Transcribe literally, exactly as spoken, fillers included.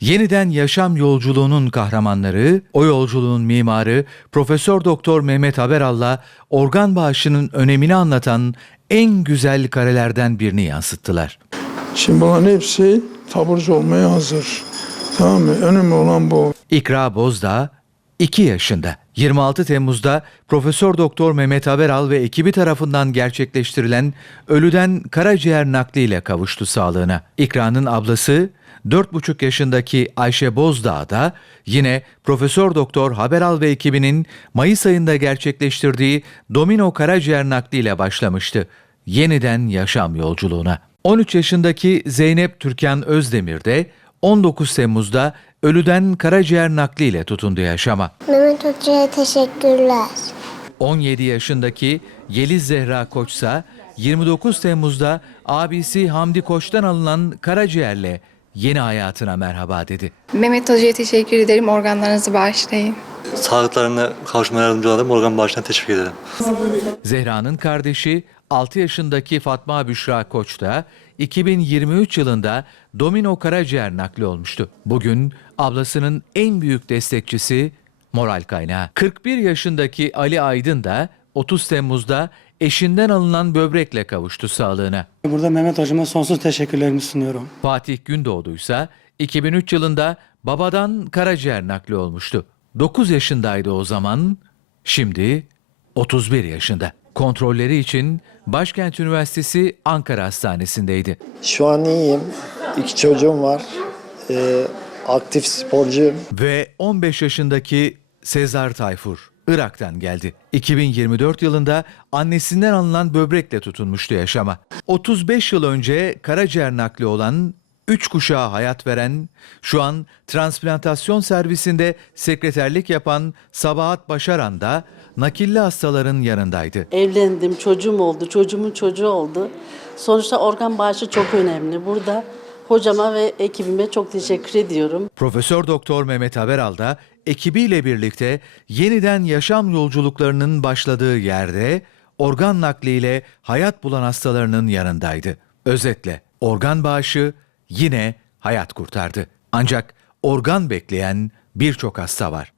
Yeniden yaşam yolculuğunun kahramanları, o yolculuğun mimarı Profesör Doktor Mehmet Haberal'la organ bağışının önemini anlatan en güzel karelerden birini yansıttılar. Şimdi bunların hepsi taburcu olmaya hazır. Tamam mı? Önemli olan bu. İkra Bozdağ iki yaşında. yirmi altı Temmuz'da Profesör Doktor Mehmet Haberal ve ekibi tarafından gerçekleştirilen ölüden karaciğer nakliyle kavuştu sağlığına. İkra'nın ablası dört buçuk yaşındaki Ayşe Bozdağ da yine Profesör Doktor Haberal ve ekibinin Mayıs ayında gerçekleştirdiği domino karaciğer nakliyle başlamıştı yeniden yaşam yolculuğuna. on üç yaşındaki Zeynep Türkan Özdemir de on dokuz Temmuz'da ölüden karaciğer nakliyle tutundu yaşama. Mehmet Hoca'ya teşekkürler. on yedi yaşındaki Yeliz Zehra Koçsa yirmi dokuz Temmuz'da abisi Hamdi Koç'tan alınan karaciğerle yeni hayatına merhaba dedi. Mehmet Hoca'ya teşekkür ederim. Organlarınızı bağışlayın. Sağlıklarına kavuşmaya yardımcı olan organ bağışına teşekkür ederim. Zehra'nın kardeşi altı yaşındaki Fatma Büşra Koç da iki bin yirmi üç yılında domino karaciğer nakli olmuştu. Bugün ablasının en büyük destekçisi, moral kaynağı. kırk bir yaşındaki Ali Aydın da otuz Temmuz'da eşinden alınan böbrekle kavuştu sağlığına. Burada Mehmet Hocama sonsuz teşekkürlerimi sunuyorum. Fatih Gündoğdu ise iki bin üç yılında babadan karaciğer nakli olmuştu. dokuz yaşındaydı o zaman, şimdi otuz bir yaşında. Kontrolleri için Başkent Üniversitesi Ankara Hastanesi'ndeydi. Şu an iyiyim. İki çocuğum var. Ee, aktif sporcuyum. Ve on beş yaşındaki Sezar Tayfur Irak'tan geldi. iki bin yirmi dört yılında annesinden alınan böbrekle tutunmuştu yaşama. otuz beş yıl önce karaciğer nakli olan, üç kuşağa hayat veren, şu an transplantasyon servisinde sekreterlik yapan Sabahat Başaran da nakilli hastaların yanındaydı. Evlendim, çocuğum oldu, çocuğumun çocuğu oldu. Sonuçta organ bağışı çok önemli. Burada hocama ve ekibime çok teşekkür ediyorum. Profesör Doktor Mehmet Haberal da ekibiyle birlikte yeniden yaşam yolculuklarının başladığı yerde organ nakliyle hayat bulan hastalarının yanındaydı. Özetle organ bağışı yine hayat kurtardı. Ancak organ bekleyen birçok hasta var.